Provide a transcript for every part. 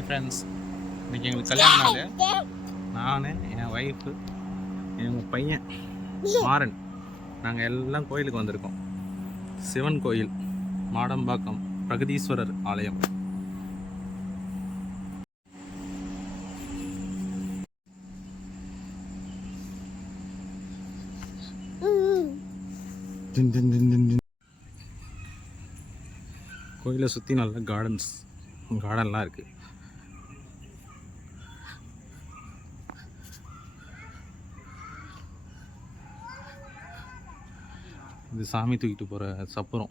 Hi friends, இன்றைக்கி எங்களுக்கு கல்யாண நாள். நான், என் ஒய்ஃபு, எங்கள் பையன் மாறன், நாங்கள் எல்லாம் கோயிலுக்கு வந்திருக்கோம். சிவன் கோயில், மாடம்பாக்கம் பிரகதீஸ்வரர் ஆலயம். கோயிலை சுற்றி நல்ல கார்டன்லாம் இருக்குது. இது சாமி தூக்கிட்டு போகிற சப்புரம்.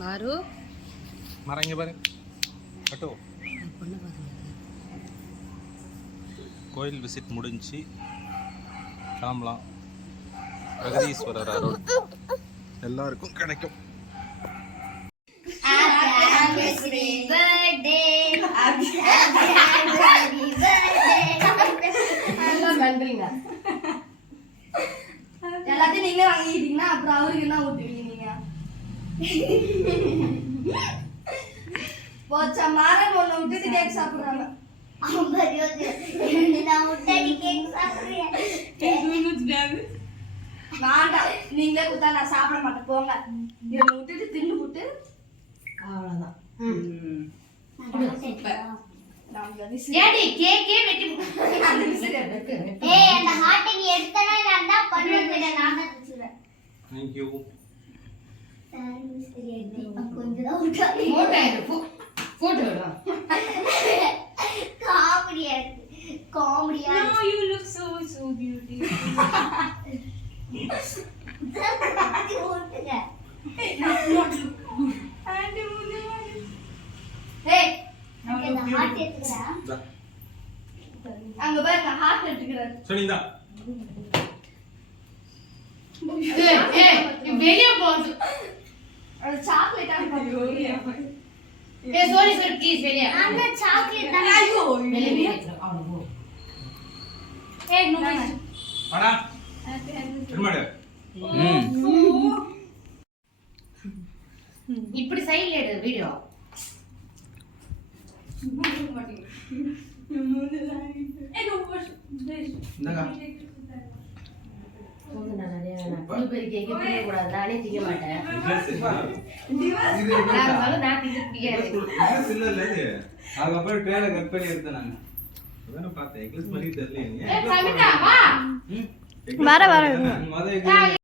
வர மரங்க பாரு கட்டோ. கோயில் விசிட் முடிஞ்சு கிளம்பலாம். பிரகதீஸ்வரர் அருள் எல்லாருக்கும் கிடைக்கும். எல்லாத்தையும் நீங்களே வாங்கிட்டீங்கன்னா அப்புறம் அவருக்கு என்ன ஊட்டுவீங்க நீங்க? போச்சா மாறன் ஒண்ணு விட்டுட்டு கேக் சாப்பிடுறாங்க. வேண்டாம், நீங்களே கொடுத்தா நான் சாப்பிட மாட்டேன். போங்க, இவனை விட்டுட்டு தின்னு விட்டு அவ்வளவுதான். அங்க பாருங்க, ஹார்ட் எடுத்துக்கிறாரு. சரிடா. வெளிய போகுது. அது சாக்லேட் ஆ பாருங்க. sorry please வெளிய. அந்த சாக்லேட் தான். ஐயோ வெளிய அவ்வளவு. நோ வாடா. திருமாடு. இப்படி சைடுல எடு வீடியோ. வர